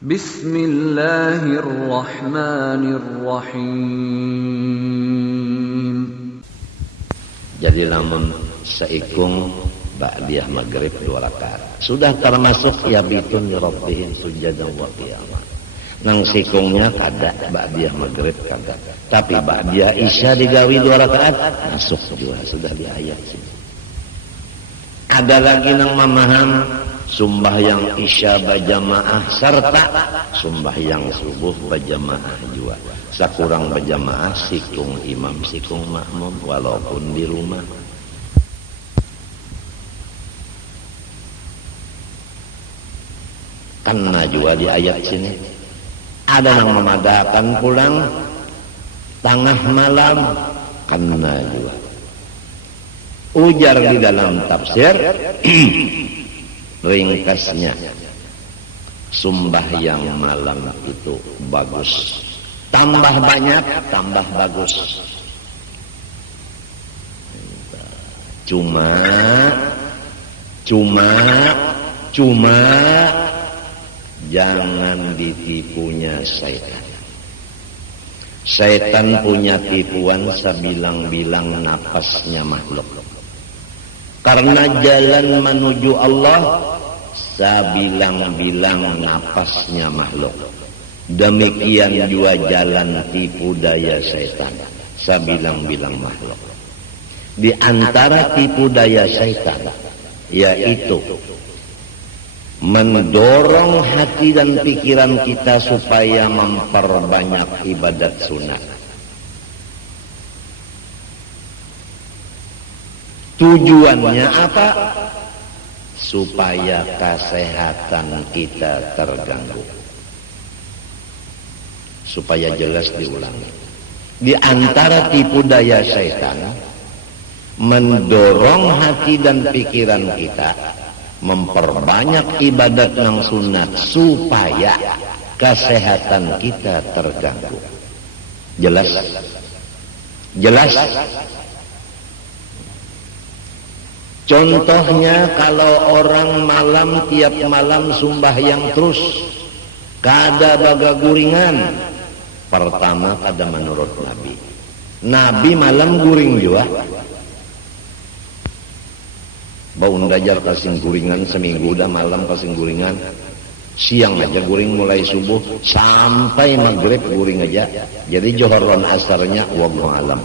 Bismillahirrahmanirrahim. Jadi lamun seikung ba'diyah maghrib 2 rakaat sudah termasuk yabitun rabbihim sujadan wa qiyamah. Nang sikungnya kada ba'diyah maghrib kada. Tapi ba'diyah isya digawi 2 rakaat masuk juga sudah di ayat sini. Ada lagi nang memaham sembahyang isya berjamaah serta sembahyang subuh berjamaah juga. Sakurang berjamaah sikung imam sikung makmum walaupun di rumah. Karena juga di ayat sini ada yang memadahkan pulang tengah malam, karena juga ujar di dalam tafsir ringkasnya sembahyang malam itu bagus, tambah banyak tambah bagus, cuma jangan ditipunya setan. Setan punya tipuan sebilang-bilang napasnya makhluk. Karena jalan menuju Allah sebilang-bilang napasnya makhluk. Demikian juga jalan tipu daya setan sebilang-bilang makhluk. Di antara tipu daya setan yaitu mendorong hati dan pikiran kita supaya memperbanyak ibadat sunat. Tujuannya apa? Supaya kesehatan kita terganggu. Supaya jelas diulangi. Di antara tipu daya setan mendorong hati dan pikiran kita memperbanyak ibadat yang sunat supaya kesehatan kita terganggu. Jelas? Contohnya kalau orang malam tiap malam sembahyang terus kada baga guringan. Pertama kada menurut Nabi malam guring juga. Bau ndajar kasing guringan seminggu dah malam kasing guringan. Siang aja guring mulai subuh sampai maghrib guring aja. Jadi johor dan asarnya wallahu alam.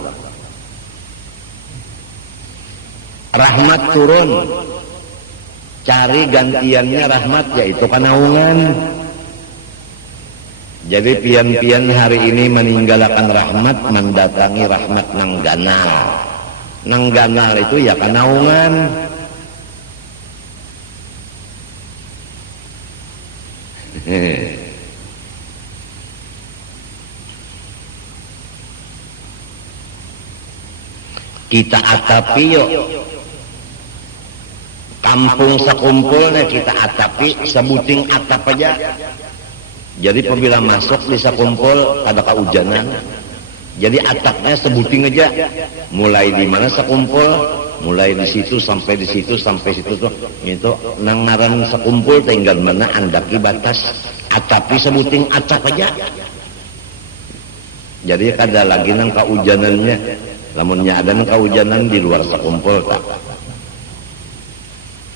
Rahmat turun. Cari gantiannya rahmat yaitu kanaungan. Jadi pian-pian hari ini meninggalkan rahmat mendatangi rahmat nang ganal. Nang ganal itu ya kanaungan. Kita atapi yuk kampung sekumpulnya, kita atapi sebuting atap aja. Jadi apabila masuk di sekumpul ada kehujanan, jadi atapnya sebuting aja. Mulai di mana sekumpul, mulai di situ sampai di situ sampai situ tuh itu nang ngaran sekumpul tinggal mana andaki batas atapi sebuting atap aja. Jadi kada lagi nang kehujanannya, lamunnya ada nang kehujanan di luar sekumpul tak.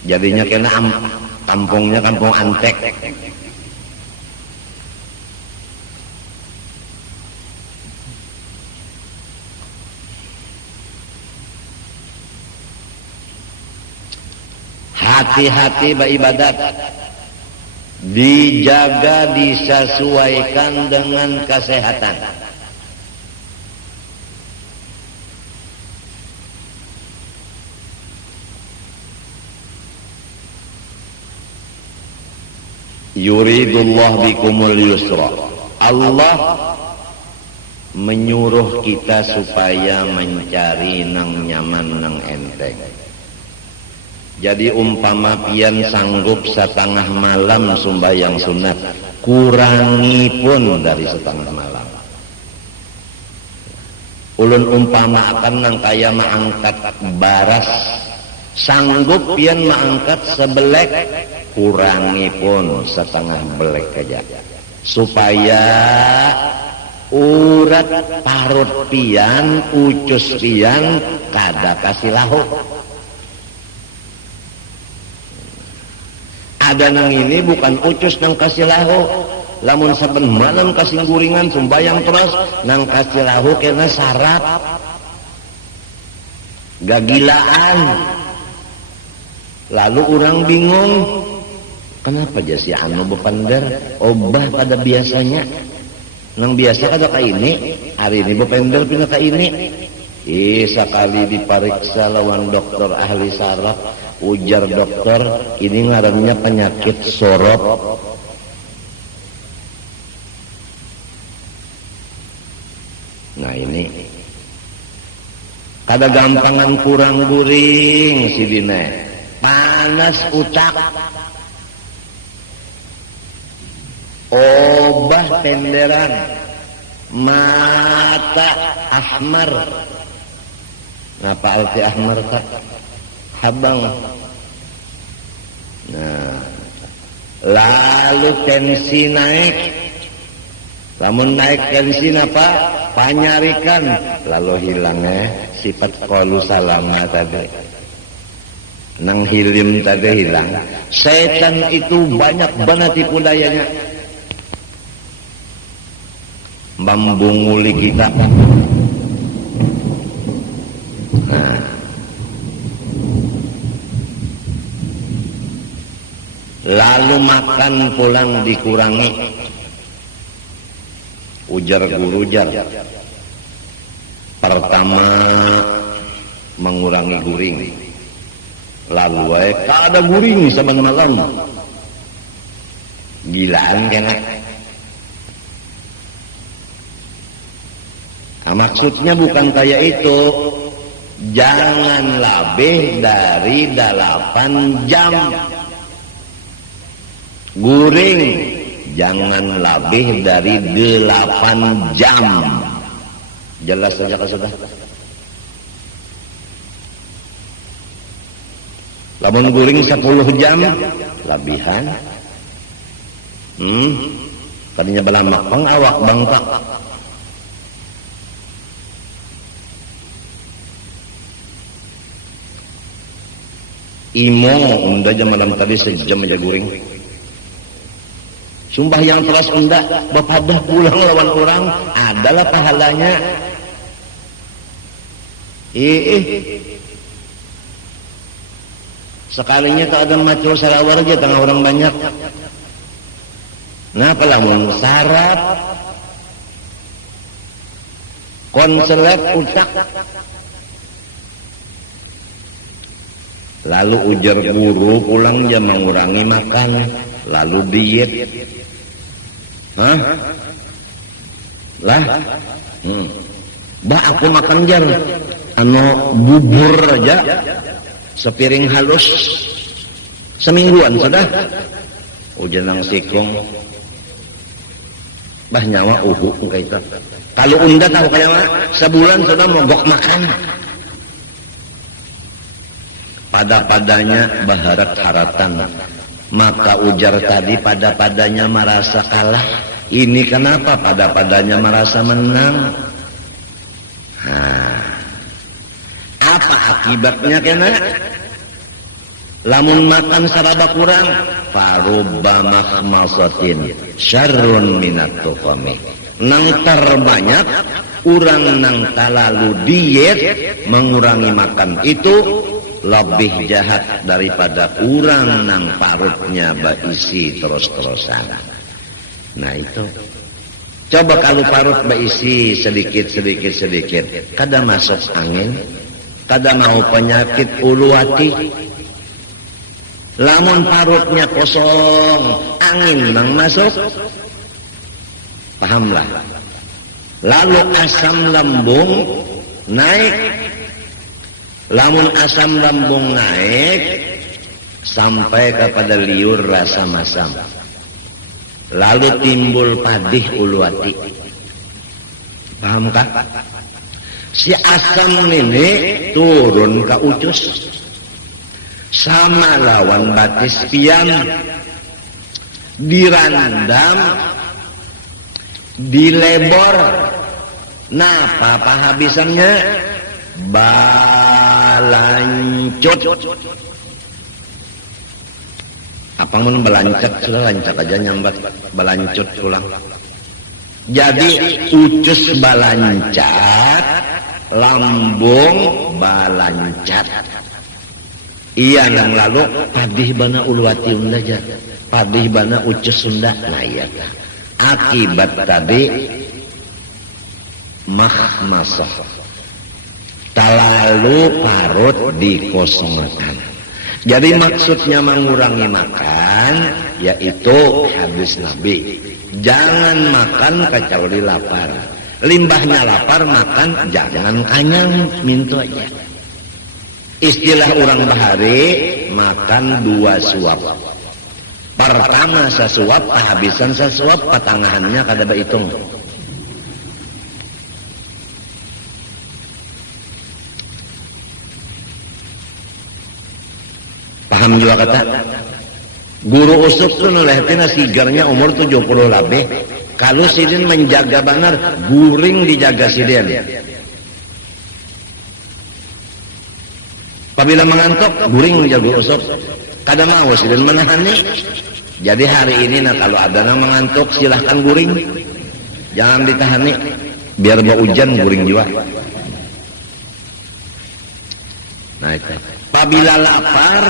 Jadinya kena kampungnya kampung antek. Hati-hati beribadat, dijaga disesuaikan dengan kesehatan. Yuridullah bikumul yusra. Allah menyuruh kita supaya mencari nang nyaman nang enteng. Jadi umpama pian sanggup setengah malam sembahyang sunat, kurangi pun dari setengah malam. Ulun umpama akan nang kaya mengangkat baras, sanggup pian mengangkat sebelek, kurangi pun setengah belek aja. supaya urat parut pian ucus pian kada kasih lahu. Ada nang ini bukan ucus nang kasih lahu, lamun saben malam kasih guringan sembayang terus nang kasih lahu kena sarap gagilaan. Lalu orang bingung, kenapa jasi anu bepender obah pada biasanya nang biasa kada ka ini, hari ini bepender pindah ka ini. Sekali dipariksa lawan dokter ahli saraf, ujar dokter ini ngarannya penyakit sorop. Nah ini kada gampangan kurang guring si dina, panas utak, obah tenderan, mata ahmar. Ngapa arti ahmar tak? Habang. Nah, lalu tensi naik. Lamun naik tensi apa? Panyarikan. Lalu hilangnya sifat qalu salama tadi. Nang hilim tadi hilang. Setan itu banyak banget tipu dayanya. Membunguli kita. Nah. Lalu makan pulang dikurangi. Ujar guru jar. Pertama mengurangi guring. Lalu tak ada guring saban malam. Gilaan kena. Nah, maksudnya bukan kayak itu. Jangan lebih dari 8 jam. Guring jangan lebih dari 8 jam. Jelas saja sudah. Lamun guring 10 jam lebihan. Kadinya balamak pang awak bangkak. Imo unda jam malam tadi sejam aja guring. Sumpah yang teras unda bapadah pulang lawan orang adalah pahalanya. Sekalinya tak ada macul sarawar aja tengah orang banyak. Nah pelamun sarap konselek utak. Lalu ujar guru pulang dia mengurangi makan, lalu diet. Lah, aku makan jar, bubur aja, sepiring halus, semingguan sudah. Ujar nang sikong, nyawa kayak itu. Kalau unda tahu kayak sebulan sudah mogok makan. Pada-padanya baharat-haratan. Maka ujar tadi pada-padanya merasa kalah. Ini kenapa pada-padanya merasa menang? Apa akibatnya kena? Lamun makan saraba kurang, farubba makhmasatin syarrun minat tuqami. Nang terbanyak urang nang talalu diet mengurangi makan itu lebih jahat daripada urang nang parutnya berisi terus-terusan. Nah itu. Coba kalau parut berisi sedikit, kada masuk angin, kada mau penyakit ulu hati. Lamun parutnya kosong, angin nang masuk, pahamlah. Lalu asam lambung naik. Lamun asam lambung naik sampai kepada liur rasa masam. Lalu timbul padih ulu hati. Pahamkah? Si asam ini turun ke ucus. Sama lawan batis pian dirandam dilebor. Nah, apa habisannya? Balancut. Apa mun balancat sudah lancat aja nyambat balancut pulang. Jadi ucus balancat, lambung balancat. Iya nang lalu padih bana ulwati unda aja. Padih bana ucus Sunda. Nah iya. Akibat tadi mahmasah. Talalu parut dikosongkan. Jadi maksudnya mengurangi makan yaitu hadis Nabi. Jangan makan kecuali lapar. Limbahnya lapar makan jangan kanyang mintu aja. Istilah orang bahari makan 2 suap. Pertama sasuap, kehabisan sasuap, patangahannya kada berhitung. Paham juga kata? Guru usuk tuh nulehatina sigarnya umur 70 lebih. Kalau sidin menjaga benar, guring dijaga sidin. Apabila mengantuk, guring dijaga usuk. Kadang mau sidin menahani. Jadi hari ini nah kalau ada yang mengantuk silahkan guring. Jangan ditahani. Biar bau hujan guring juga. Nah itu. Apabila lapar,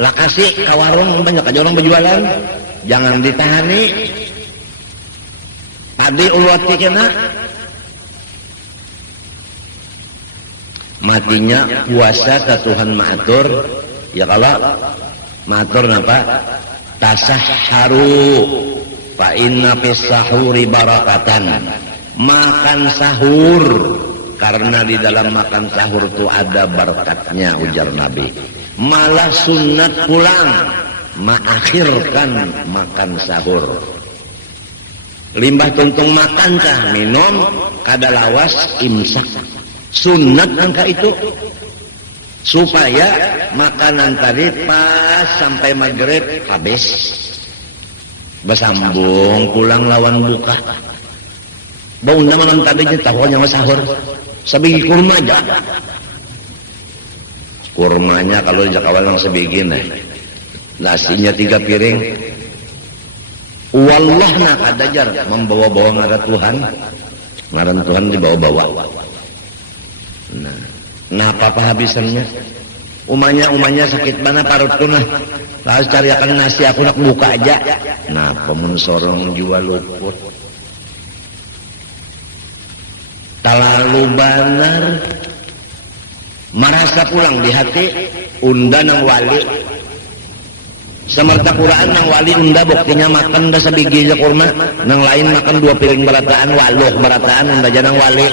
lah kasih ke warung banyak aja orang berjualan. Jangan ditahani. Padi ulwati kena. Matinya puasa ke Tuhan matur. Ya kalau matur napa? Tasahharu fa inna fis sahuri barakatan. Makan sahur karena di dalam makan sahur itu ada berkatnya ujar Nabi. Malah sunat pulang mengakhirkan makan sahur. Limbah tuntung makan kah minum kada lawas imsak. Sunat angka itu supaya makanan tadi pas sampai maghrib habis. Bersambung pulang lawan buka. Bau malam tadinya tahunya mas sahur. Sebiji kurma aja. Kurmanya kalau jak awal yang sebiji nasinya 3 piring. Wallah nak ada jar membawa-bawa ngaran Tuhan. Ngaran Tuhan dibawa-bawa. Nah apa habisannya? Umanya sakit mana parut tuh nah. Lalu cariakan nasi aku nak buka aja. Nah pemun sorong jual luput. Terlalu benar. Merasa pulang di hati. Unda nang wali. Semerta Quran nang wali unda buktinya makan dah sebiji aja kurma. Nang lain makan 2 piring berataan. Waluh berataan unda janang wali.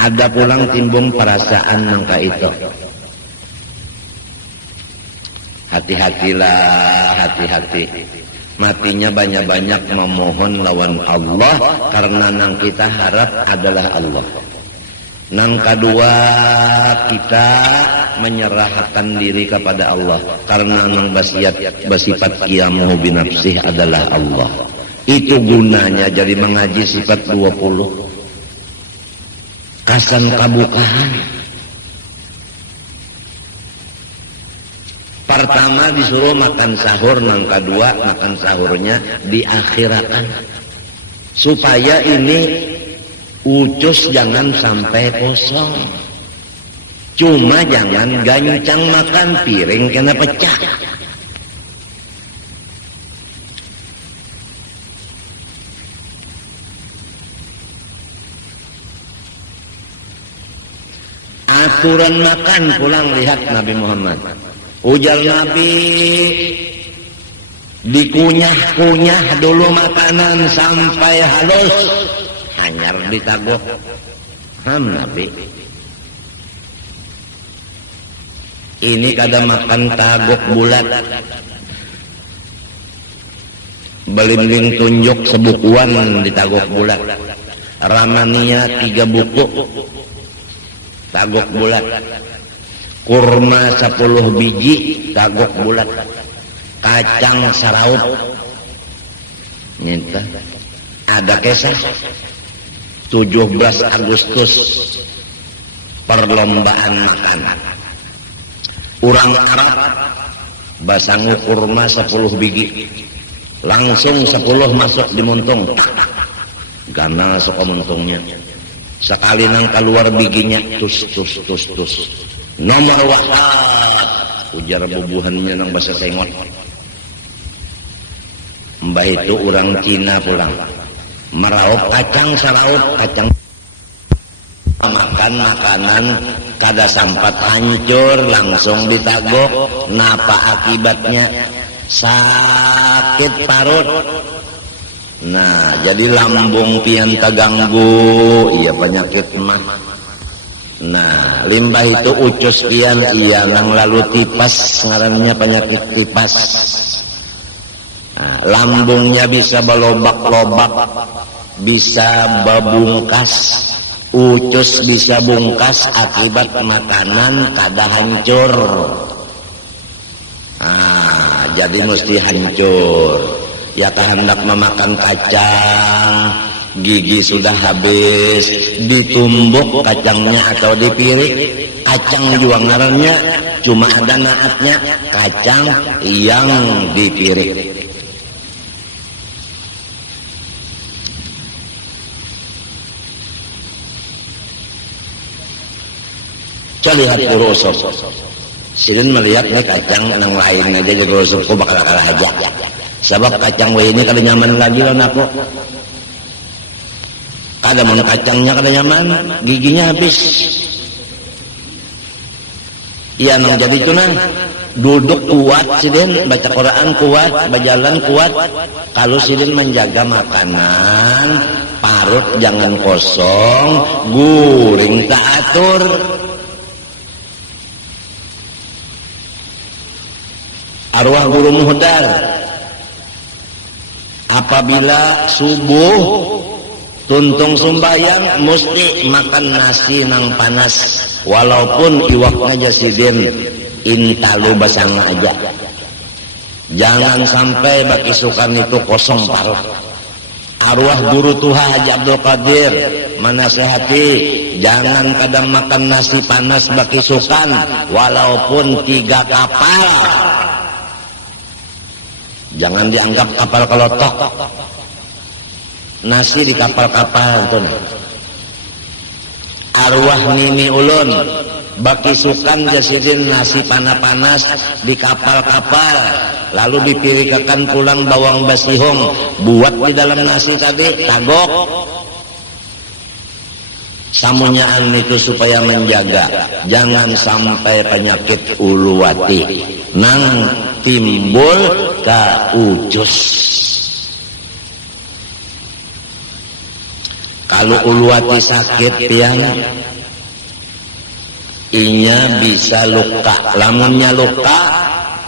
Ada pulang timbung perasaan nangka itu. Hati-hatilah, hati-hati. Matinya banyak-banyak memohon lawan Allah karena nang kita harap adalah Allah. Nang kedua kita menyerahkan diri kepada Allah karena nang bersifat qiyamuhu binafsih adalah Allah. Itu gunanya jadi mengaji sifat 20. Kasan kabukahan. Pertama disuruh makan sahur, nang kedua makan sahurnya diakhirkan. Supaya ini ucus jangan sampai kosong. Cuma jangan gancang makan, piring kena pecah. Aturan makan pulang lihat Nabi Muhammad. Ujar Nabi dikunyah-kunyah dulu makanan sampai halus. Hanyar ditagok. Nabi. Ini kada makan tagok bulat. Belimbing tunjuk sebukuan ditagok bulat. Ramania 3 buku. Tagok bulat. Kurma 10 biji tagok bulat. Kacang saraut nyinta. Ada kisah 17 Agustus perlombaan makan. Urang Arab basa ngukur mah 10 biji. Langsung 10 masuk di muntung. Gana suka muntungnya. Sekali nang keluar biginya tus. Nomor wahad. Ujar bubuhannya nang bahasa Sengot. Mbah itu orang Cina pulang. Meraup kacang saraut kacang. Makan makanan kada sampat hancur langsung ditagok. Napa akibatnya? Sakit parut. Nah, jadi lambung pian terganggu, iya penyakit mah. Nah, limbah itu ucus pian, iya nang lalu tipas, ngarannya penyakit tipas. Nah, lambungnya bisa belobak-lobak, bisa babungkas, ucus bisa bungkas akibat makanan kada hancur. Nah, jadi mesti hancur. Ya hendak memakan kacang, gigi sudah habis, ditumbuk kacangnya atau dipirik. Kacang juga ngarannya, cuma ada naatnya, kacang yang dipirik. Coba lihat urusuk. Sidin melihat nih kacang yang lain aja jadi urusukku bakal kalah aja. Sebab kacang ini kada nyaman lagi lawan aku. Kada mau kacangnya kada nyaman, giginya habis. Iya nang jadi itu nang duduk kuat sidin, baca Quran kuat, berjalan kuat. Kalau sidin menjaga makanan, parut jangan kosong, guring tak atur. Arwah guru muhdar apabila subuh tuntung sembahyang mesti makan nasi nang panas walaupun iwaknya jasidin intalu basang aja. Jangan sampai baki sukan itu kosong parut. Arwah guru Tuha Haji Abdul Qadir menasehati jangan kadang makan nasi panas baki sukan walaupun 3 kapal. Jangan dianggap kapal kelotok. Nasi di kapal-kapal tuh. Arwah nini ulun baki sukan jasidin nasi panas-panas di kapal-kapal, lalu dipirikakan pulang bawang basihong, buat di dalam nasi tadi tagok. Samunyaan itu supaya menjaga jangan sampai penyakit uluwati nang timbul ka ucus. Kalau uluwati sakit pian inya bisa luka. Lamunnya luka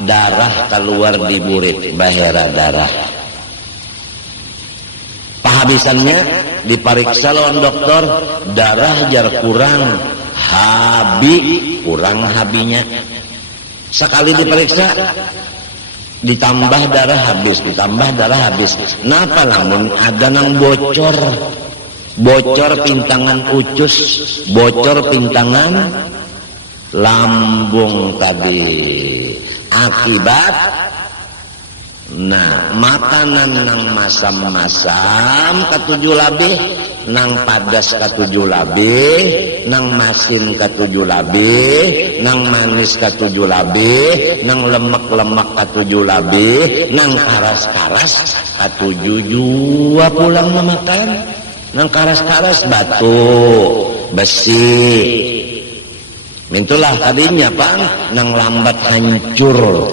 darah keluar di burit, bahera darah. Pahabisannya diperiksa lawan dokter, darah jar kurang, kurang habinya. Sekali diperiksa ditambah darah habis, Napa lamun ada nang bocor pintangan ucus, bocor pintangan lambung tadi. Akibat makanan nang masam-masam ketujuh labih, nang padas ketujuh labih, nang masin ketujuh labih, nang manis ketujuh labih, nang lemak-lemak ketujuh labih, nang karas-karas ketujuh jua pulang memakan. Nang karas-karas batu, besi. Mintulah tadinya Bang, nang lambat hancur.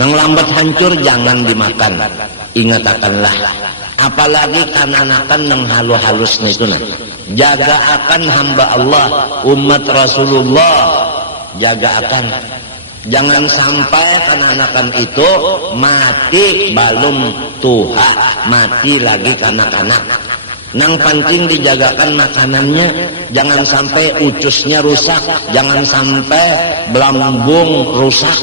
Nang lambat hancur jangan dimakan. Ingatakanlah. Apalagi kananakan nang halus-halus itu nah. Jaga akan hamba Allah, umat Rasulullah. Jaga akan. Jangan sampai kananakan itu mati balum tuha, mati lagi kanak-kanak. Nang penting dijagakan makanannya, jangan sampai ucusnya rusak, jangan sampai belambung rusak.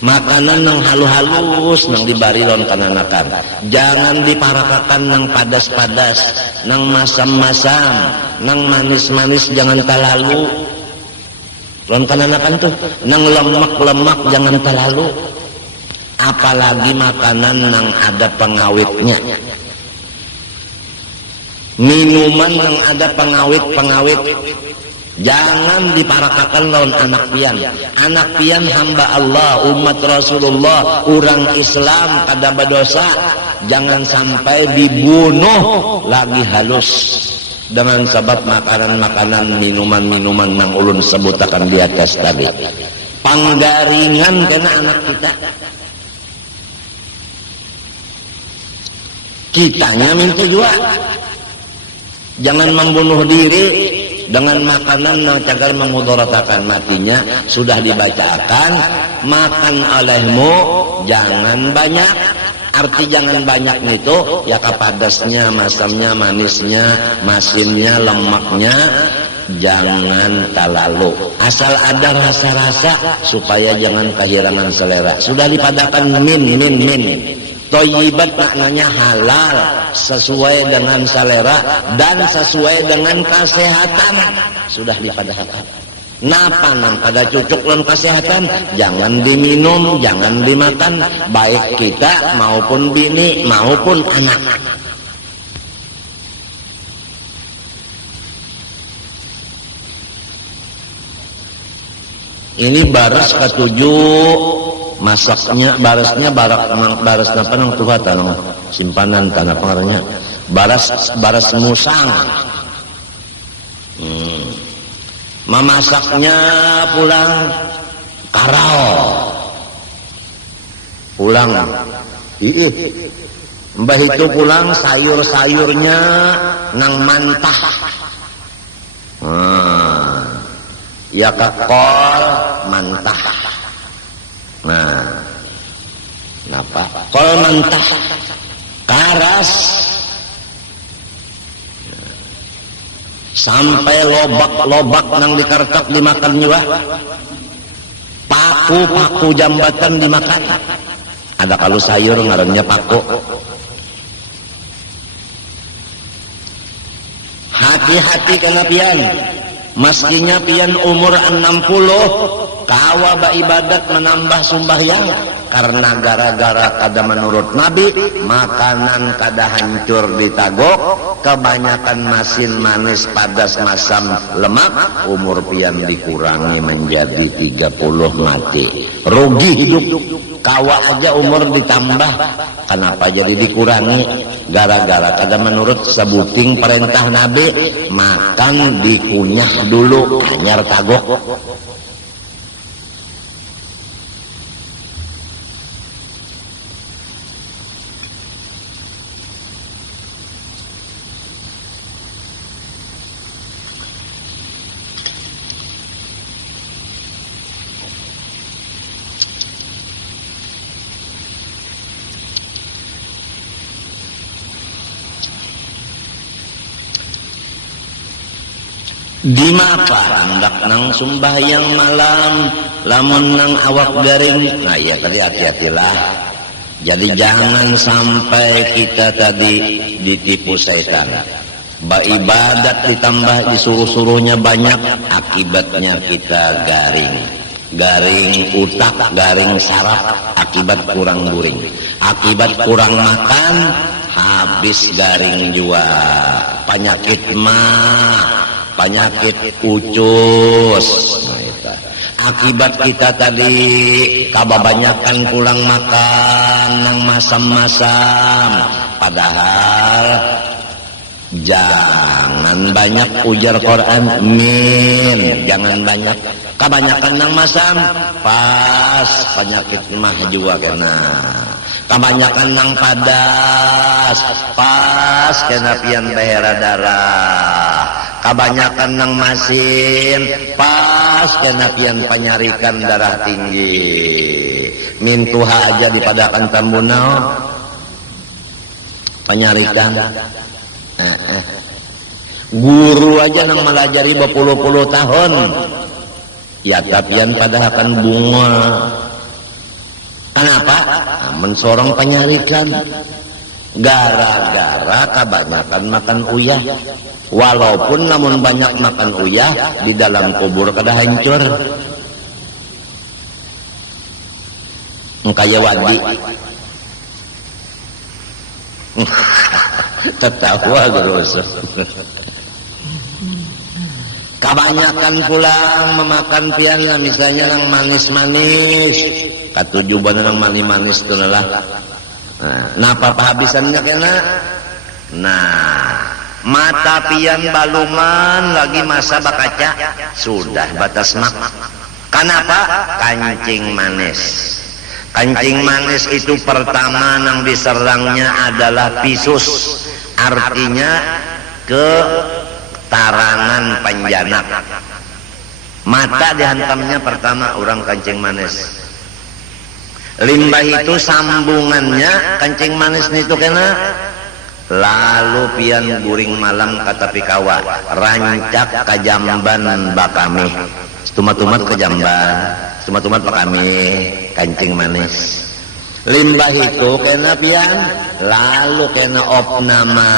Makanan nang halus-halus nang dibariron kananakan. Jangan diparakakan nang padas-padas, nang masam-masam, nang manis-manis jangan terlalu. Ron kananakan tuh nang lemak-lemak jangan terlalu. Apalagi makanan nang ada pengawetnya. Minuman nang ada pengawet-pengawet. Jangan diparakakan lawan anak pian. Anak pian hamba Allah, umat Rasulullah, orang Islam kada berdosa. Jangan sampai dibunuh lagi halus dengan sebab makanan-makanan, minuman-minuman yang ulun sebutakan di atas tadi. Panggaringan kena anak kita. Kitanya minta juga. Jangan membunuh diri dengan makanan yang cagar memudaratkan matinya. Sudah dibacakan, makan olehmu jangan banyak. Arti jangan banyak itu ya kepadasnya, masamnya, manisnya, masinnya, lemaknya jangan terlalu. Asal ada rasa-rasa supaya jangan kehilangan selera. Sudah dipadakan min. Thayyibat maknanya halal, sesuai dengan selera dan sesuai dengan kesehatan. Sudah dipadahkan. Napa nang pada cucuk dan kesehatan? Jangan diminum, jangan dimakan, baik kita maupun bini maupun anak. Ini baras ketujuh. Masaknya barasnya baras apa nang tuha tanang simpanan tanah pengarangnya baras musang. Memasaknya pulang karao pulang mbah itu pulang sayur-sayurnya nang mantah. Ya kakol mantah. Nah, kenapa? Kol mentah, karas, sampai lobak-lobak nang dikartak dimakan juga. Paku jambatan dimakan. Ada kalau sayur ngarannya paku. Hati-hati kena pian. Meskinya pian umur 60, kawa ba ibadat menambah sembahyang karena gara-gara kada menurut Nabi makanan kada hancur ditagok, kebanyakan masin manis padas masam lemak, umur pian dikurangi menjadi 30 mati. Rugi hidup. Kawa aja umur ditambah, kenapa jadi dikurangi? Gara-gara kada menurut sebuting perintah Nabi, makan dikunyah dulu anyar tagok. Di mapa hendak nang sembahyang malam lamun nang awak garing. Nah ya tadi hati-hatilah. Jadi jangan sampai kita tadi ditipu setan. Ibadat ditambah disuruh-suruhnya banyak, akibatnya kita garing utak, garing saraf, akibat kurang guring, akibat kurang makan, habis garing juga. Penyakit ucus. Nah, itu. Akibat kita tadi kababanyakan pulang makan nang masam-masam. Padahal jangan banyak ujar Quran min, jangan banyak. Kebanyakan nang masam pas penyakit mah juga kena. Kebanyakan nang padas pas kena pian darah. Kebanyakan nang masin pas kena pian penyarikan darah tinggi. Mintuha aja dipadakan tambunau penyarikan. Guru aja nang melajari berpuluh-puluh tahun ya tapian padahakan bunga mensorong penyarikan gara-gara kebanyakan makan uyah. Walaupun namun banyak makan uyah, di dalam kubur kada hancur. Kaya wadi tertawa terus. Kebanyakan pulang memakan piana, misalnya yang manis-manis, katujuban yang manis-manis itu lah. Nah, apa habisannya kena? Nah, mata pian baluman lagi masa bakaca sudah batas mak. Kenapa? Kancing manis. Kancing manis itu pertama yang diserangnya adalah pisus, artinya ketarangan panjanak. Mata dihantamnya pertama orang kancing manis. Limbah itu sambungannya kancing manis itu kena. Lalu pian guring malam kata pikawa, rancak kajamban bakami. Tumat-tumat kejamban, tumat-tumat bakami, kancing manis. Limbah itu kena pian, lalu kena opnama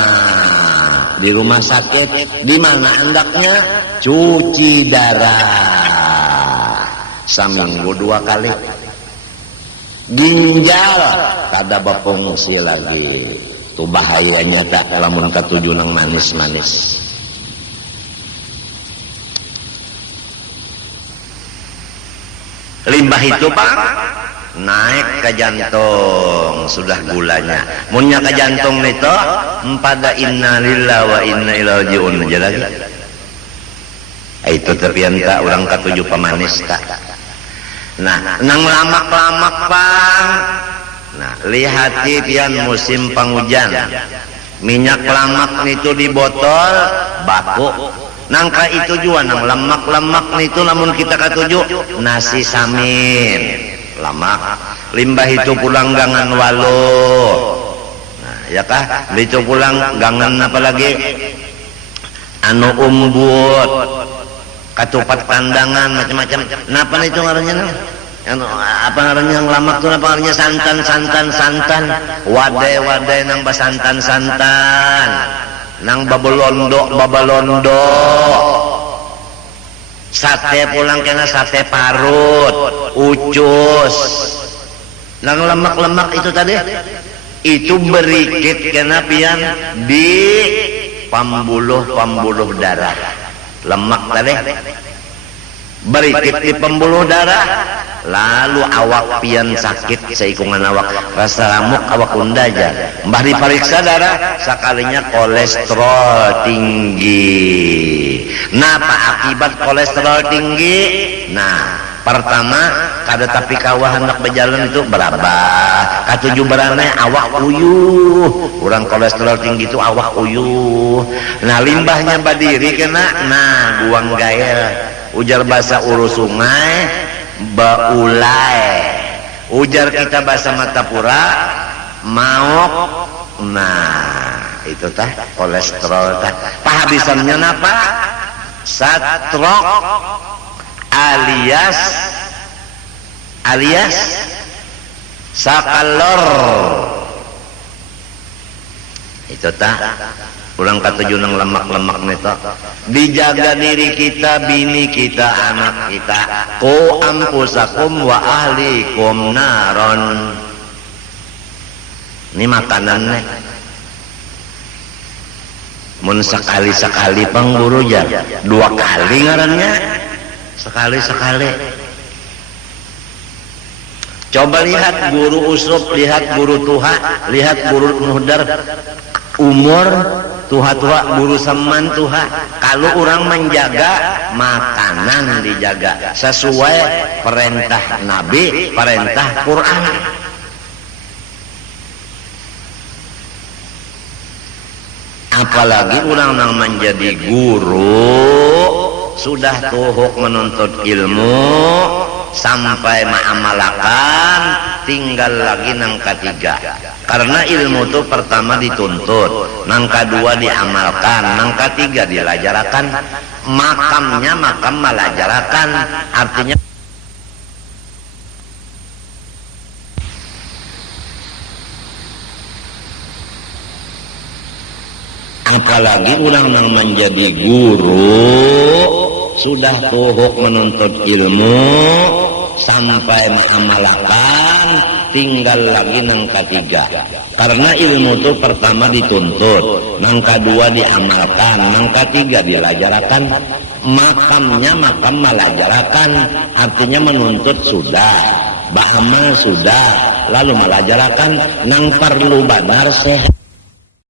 di rumah sakit. Di mana hendaknya cuci darah seminggu 2 kali. Ginjal kada berfungsi lagi. Itu bahayanya tak lamun katuju nang manis-manis. Limbah itu Pak naik ke jantung, sudah gulanya. Munnya ke jantung itu pada innalillahi wa inna ilaihi rajiun aja lagi. Itu tepian tak orang katuju pemanis tak. Nah, nang lamak-lamak Pak. Nah, lihati pian musim penghujan. Minyak lamak itu di botol baku. Nangka itu juga nang lemak-lemak itu lamun kita katuju nasi samin lemak. Limbah itu pulang gangan walu. Nah, ya kah? Itu pulang gangan apa lagi? Anu umbut, katupat kandangan macam-macam. Napa itu ngarannya? Anu apa ngarannya yang lamak tuh apa ngarannya? Santan. Wade nang basantan-santan. Nang babalondo, sate pulang kena sate parut, ucus. Nang lemak-lemak itu tadi, itu berikit kena pian di pembuluh darah. Lemak tadi, berikit di pembuluh darah. Lalu awak pian sakit seikungan awak, rasa lamuk awak unda aja. Mbah diperiksa darah, sekalinya kolesterol tinggi. Napa akibat kolesterol tinggi? Nah, pertama kada tapi kawah hendak berjalan itu berapa? Katuju berane awak uyuh. Orang kolesterol tinggi itu awak uyuh. Nah, limbahnya badiri kena. Nah, buang gael. Ujar bahasa urus sungai baulai, ujar kita bahasa Matapura maok. Nah, itu tah kolesterol tah. Pahabisannya napa? Satrok alias sakalor. Itu tah urang katuju nang lemak-lemak neta. Dijaga diri kita, bini kita, anak kita. Qu anfusakum wa ahlikum naron. Ini makanan nih. Mun sekali-sekali pangguru ya, 2 kali ngarannya. Sekali-sekali. Coba lihat guru usrup, lihat guru tuha, lihat guru muhdar. Umur tuha-tuha guru seman tuha. Kalau orang menjaga makanan dijaga sesuai perintah Nabi, perintah Quran. Apalagi orang yang menjadi guru sudah tuhuk menuntut ilmu sampai ma'amalakan, tinggal lagi nang ketiga. Karena ilmu itu pertama dituntut, nang kedua diamalkan, nang ketiga dilajarakan. Makamnya makam melajarakan, artinya apalagi ulang menjadi guru sudah tuhuk menuntut ilmu sampai mengamalkan, tinggal lagi nang ketiga. Karena ilmu itu pertama dituntut, nang kedua diamalkan, nang ketiga dilajarakan. Makamnya makam melajarakan, artinya menuntut sudah, beramal sudah, lalu melajarakan, nang perlu benar sehat.